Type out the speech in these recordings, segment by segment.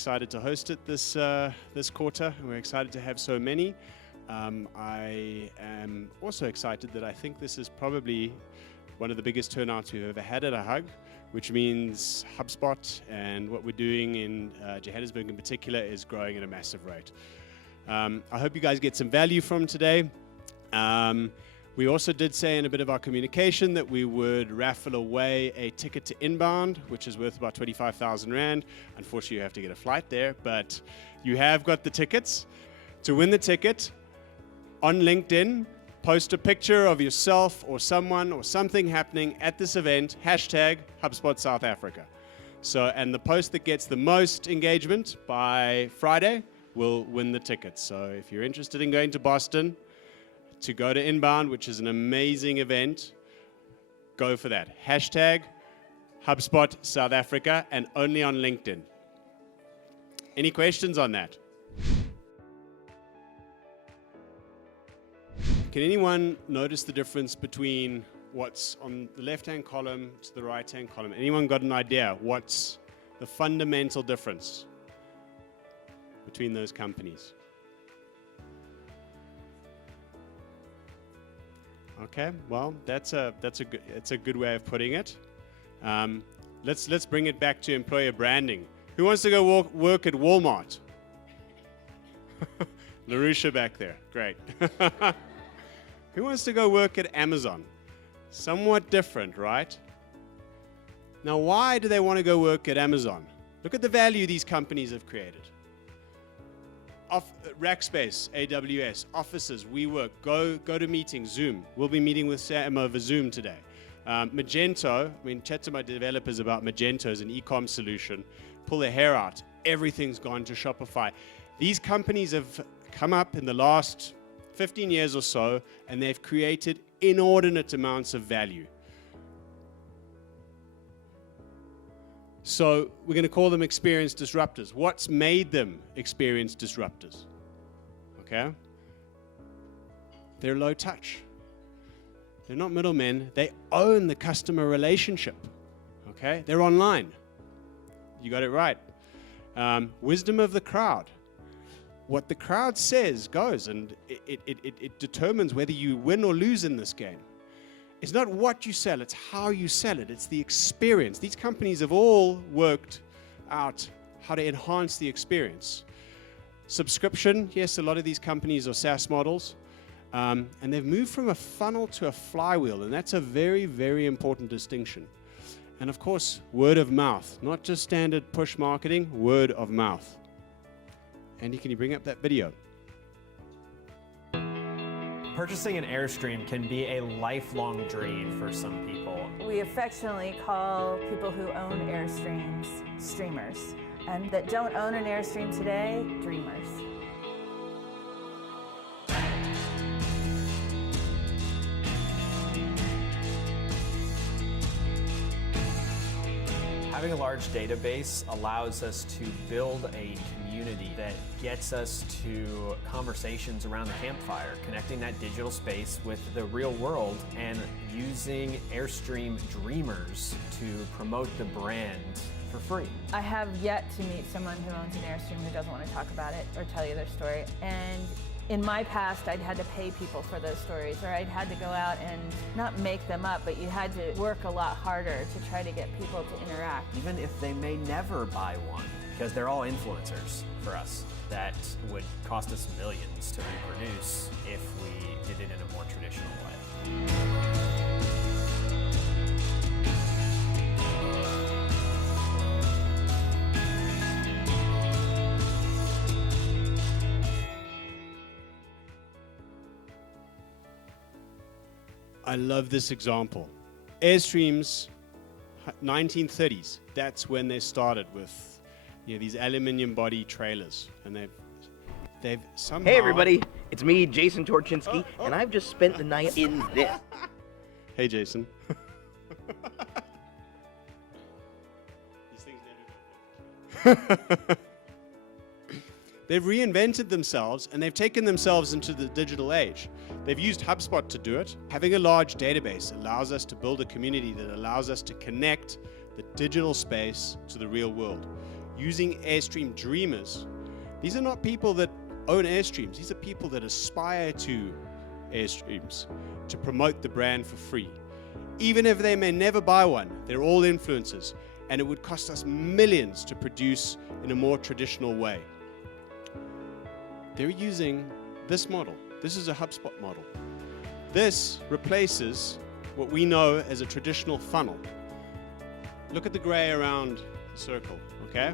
excited to host it this quarter, and we're excited to have so many. I am also excited that I think this is probably one of the biggest turnouts we've ever had at a Hug, which means HubSpot and what we're doing in Johannesburg in particular is growing at a massive rate. I hope you guys get some value from today. We also did say in a bit of our communication that we would raffle away a ticket to Inbound, which is worth about 25,000 Rand. Unfortunately, you have to get a flight there, but you have got the tickets. To win the ticket, on LinkedIn, post a picture of yourself or someone or something happening at this event, hashtag HubSpot South Africa. And the post that gets the most engagement by Friday will win the ticket. So if you're interested in going to Boston to go to Inbound, which is an amazing event, go for that. Hashtag HubSpot South Africa and only on LinkedIn. Any questions on that? Can anyone notice the difference between what's on the left-hand column to the right-hand column? Anyone got an idea what's the fundamental difference between those companies? Okay, well, that's a good way of putting it. Let's bring it back to employer branding. Who wants to go work at Walmart? LaRusha back there, great. Who wants to go work at Amazon? Somewhat different, right? Now, why do they want to go work at Amazon? Look at the value these companies have created. Rackspace, AWS, offices, WeWork, go to meetings, Zoom. We'll be meeting with Sam over Zoom today. Magento, chat to my developers about Magento as an e-com solution. Pull their hair out. Everything's gone to Shopify. These companies have come up in the last 15 years or so, and they've created inordinate amounts of value. So we're going to call them experience disruptors. What's made them experience disruptors? Okay? They're low touch. They're not middlemen. They own the customer relationship. Okay? They're online. You got it right. Wisdom of the crowd. What the crowd says goes, and it determines whether you win or lose in this game. It's not what you sell, it's how you sell it. It's the experience. These companies have all worked out how to enhance the experience. Subscription, yes, a lot of these companies are SaaS models, and they've moved from a funnel to a flywheel, and that's a very, very important distinction. And of course, word of mouth, not just standard push marketing, word of mouth. Andy, can you bring up that video? Purchasing an Airstream can be a lifelong dream for some people. We affectionately call people who own Airstreams streamers, and that don't own an Airstream today, dreamers. Having a large database allows us to build a community that gets us to conversations around the campfire, connecting that digital space with the real world and using Airstream Dreamers to promote the brand for free. I have yet to meet someone who owns an Airstream who doesn't want to talk about it or tell you their story. And in my past, I'd had to pay people for those stories, or I'd had to go out and not make them up, but you had to work a lot harder to try to get people to interact. Even if they may never buy one, because they're all influencers for us, that would cost us millions to reproduce if we did it in a more traditional way. I love this example. Airstreams, 1930s, that's when they started with these aluminium body trailers. And they've somehow... Hey everybody, it's me, Jason Torchinsky, and I've just spent the night in this. Hey Jason. These things never go. They've reinvented themselves and they've taken themselves into the digital age. They've used HubSpot to do it. Having a large database allows us to build a community that allows us to connect the digital space to the real world. using Airstream dreamers. These are not people that own Airstreams. These are people that aspire to Airstreams, to promote the brand for free. Even if they may never buy one, they're all influencers, and it would cost us millions to produce in a more traditional way. They're using this model. This is a HubSpot model. This replaces what we know as a traditional funnel. Look at the gray around the circle, okay?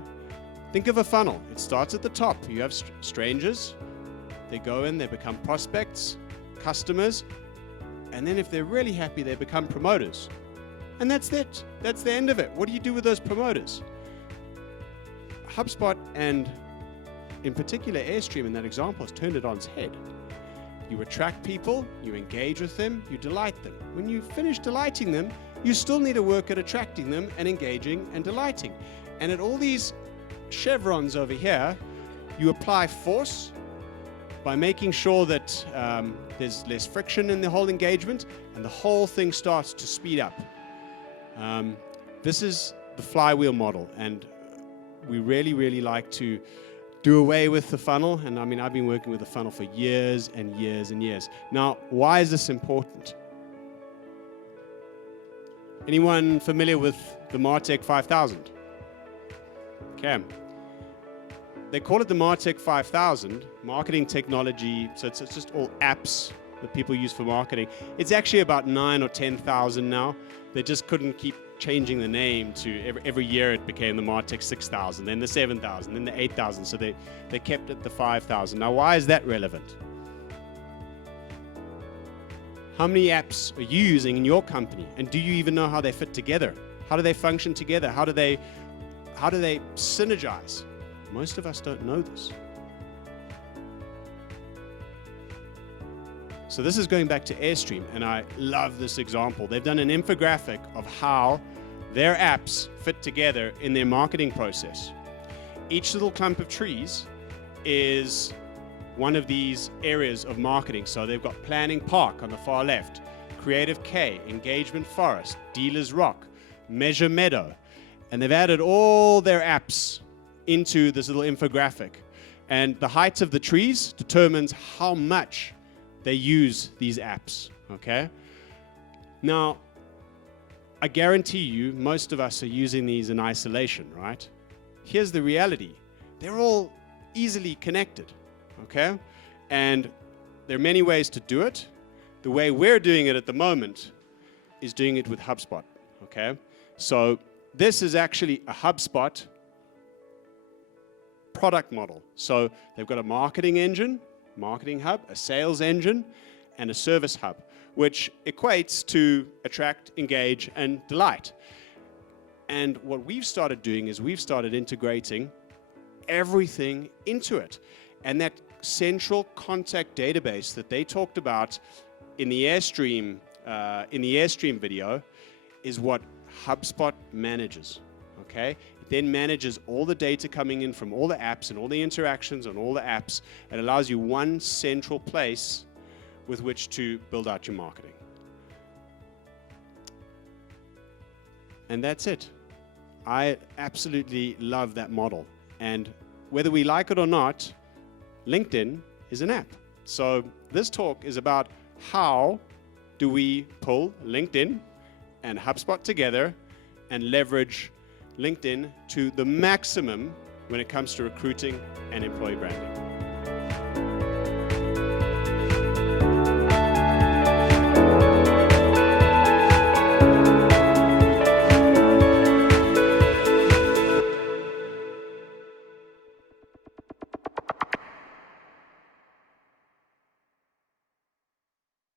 Think of a funnel. It starts at the top. You have strangers. They go in, they become prospects, customers, and then if they're really happy, they become promoters. And that's it. That's the end of it. What do you do with those promoters? HubSpot, and in particular Airstream in that example, has turned it on its head. You attract people, you engage with them, you delight them. When you finish delighting them, you still need to work at attracting them and engaging and delighting. And at all these chevrons over here, you apply force by making sure that there's less friction in the whole engagement, and the whole thing starts to speed up. This is the flywheel model, and we really like to do away with the funnel. And I mean, I've been working with the funnel for years and years and years. Now, why is this important? Anyone familiar with the Martech 5000? Okay. They call it the Martech 5000, marketing technology. So it's just all apps that people use for marketing. It's actually about 9,000 or 10,000 now. They just couldn't keep changing the name to every year. It became the Martech 6000, then the 7000, then the 8000. So they kept it the 5000. Now, why is that relevant? How many apps are you using in your company? And do you even know how they fit together? How do they function together? How do they synergize? Most of us don't know this. So this is going back to Airstream, and I love this example. They've done an infographic of how their apps fit together in their marketing process. Each little clump of trees is one of these areas of marketing. So they've got Planning Park on the far left, Creative K, Engagement Forest, Dealers Rock, Measure Meadow, and they've added all their apps into this little infographic. And the height of the trees determines how much they use these apps, okay? Now, I guarantee you, most of us are using these in isolation, right? Here's the reality. They're all easily connected, okay? And there are many ways to do it. The way we're doing it at the moment is doing it with HubSpot, okay? So this is actually a HubSpot product model. So they've got a marketing engine, marketing hub, a sales engine, and a service hub, which equates to attract, engage, and delight. And what we've started doing is we've started integrating everything into it. And that central contact database that they talked about in the Airstream video is what HubSpot manages, okay? It then manages all the data coming in from all the apps and all the interactions on all the apps. It allows you one central place with which to build out your marketing. And that's it. I absolutely love that model. And whether we like it or not, LinkedIn is an app. So this talk is about how do we pull LinkedIn and HubSpot together and leverage LinkedIn to the maximum when it comes to recruiting and employee branding.